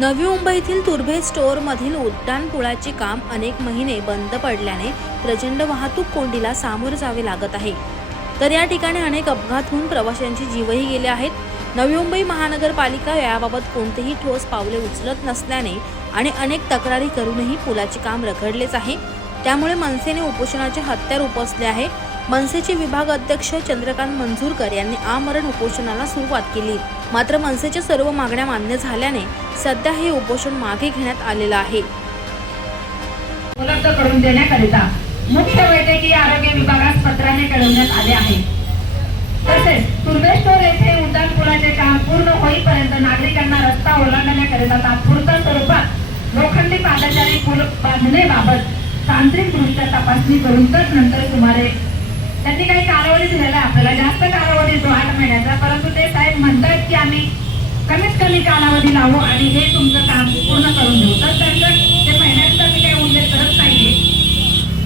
नवी मुंबईतील तुर्भे स्टोअरमधील उड्डाणपुळाचे काम अनेक महिने बंद पडल्याने प्रचंड वाहतूक कोंडीला सामोरे जावे लागत आहे. तर या ठिकाणी अनेक अपघात होऊन प्रवाशांचे जीवही गेले आहेत. नवी मुंबई महानगरपालिका याबाबत कोणतेही ठोस पावले उचलत नसल्याने आणि अनेक तक्रारी करूनही पुलाचे काम रखडलेच आहे. त्यामुळे मनसेने उपोषणाचे हत्यार उपसले आहे. मनसेचे विभाग अध्यक्ष चंद्रकांत मंजूरकर यांनी आमरण उपोषणाला सुरुवात केली. मात्र मनसेच्या सर्व मागण्या मान्य झाल्याने सध्या हे उपोषण मागे घेण्यात आलेलं आहे. उपलब्ध करून देण्याकरिता मुख्य वैद्यकीय आरोग्य विभागास पत्राने कळवण्यात आले आहे. तसेच तुर्भेश्वर येथे उड्डाणपुलाचे काम पूर्ण होईपर्यंत नागरिकांना रस्ता ओलांडण्याकरिता तात्पुरत्या स्वरूपात लोखंडी पादचारी पूल बांधणेबाबत तांत्रिकदृष्ट्या तपासणी करून तर नंतर सुमारे त्यांनी काही कालावधी दिलेला आपल्याला. जास्त कालावधी तो आठ महिन्याचा परंतु ते साहेब म्हणतात की आम्ही कमीत कमी कालावधी लावू आणि हे तुमचं काम पूर्ण करून देऊ. तर त्यांचं ते महिन्याचा मी काही उल्लेख करत नाहीये.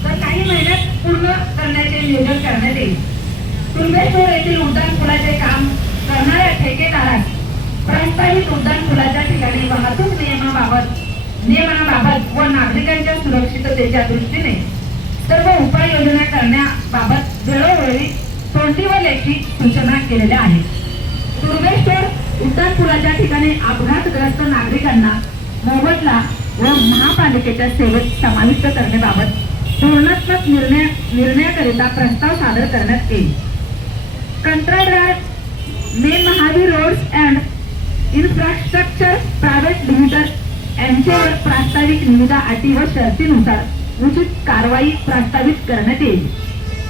तर काही महिन्यात पूर्ण करण्याचे नियोजन करण्यात येईल. तुंबेश्वर येथील उड्डाण पुलाचे काम करणाऱ्या ठेकेदारास प्रस्तावित उड्डाण पुलाच्या ठिकाणी वाहतूक नियमाबाबत नियमनाबाबत व नागरिकांच्या सुरक्षिततेच्या दृष्टीने सर्व उपाययोजना करण्याबाबत वेळोवेळी तोंडी व लेखी सूचना केलेल्या आहेत. पूर्वेश्वर उड्डाण पुलाच्या ठिकाणी अपघातग्रस्त नागरिकांना मोबदला व महापालिकेच्या सेवेत समाविष्ट करण्याबाबत धोरणात्मक निर्णय निर्णयाकरिता प्रस्ताव सादर करण्यात येईल. कंत्राटदार मे Mahavir roads and infrastructure private limited यांच्यावर प्रास्ताविक निविदा अटी व शर्तीनुसार उचित कारवाई प्रस्तावित करण्यात येईल.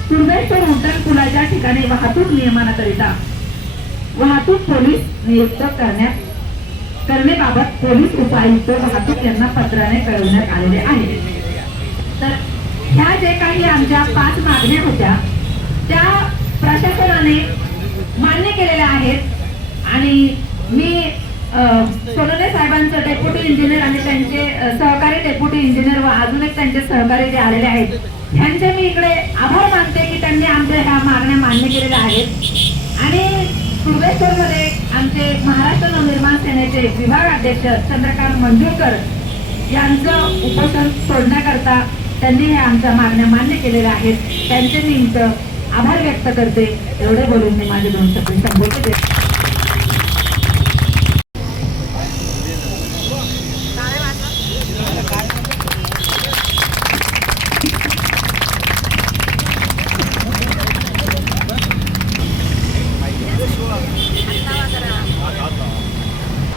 तुर्भेश्वर उड्डाण पुलाच्या ठिकाणी वाहतूक नियमनाकरिता वाहतूक पोलीस नियुक्त करण्यात करण्याबाबत पोलीस उपायुक्त वाहतूक यांना पत्राने कळवण्यात आलेले आहे. तर ह्या जे काही आमच्या पाच मागण्या होत्या त्या प्रशासनाने मान्य केलेल्या आहेत. आणि मी सोनोने साहेबांचं डेप्युटी इंजिनियर आणि त्यांचे सहकारी डेप्युटी इंजिनियर व अजून एक त्यांचे सहकारी जे आलेले आहेत त्यांचे मी इकडे आभार मानते की त्यांनी आमच्या ह्या मागण्या मान्य केलेल्या आहेत. आणि पूर्वेश्वरमध्ये आमचे महाराष्ट्र नवनिर्माण सेनेचे विभाग अध्यक्ष चंद्रकांत मंजूरकर यांचं उपोषण सोडण्याकरता त्यांनी ह्या आमच्या मागण्या मान्य केलेल्या आहेत. त्यांचे निमित्त आभार व्यक्त करते. एवढे बोलून मी माझे दोन शब्द संबोधते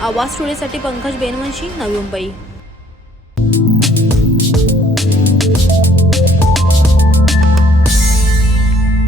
आवाज स्टुडिओसाठी पंकज बेनवंशी नवी मुंबई.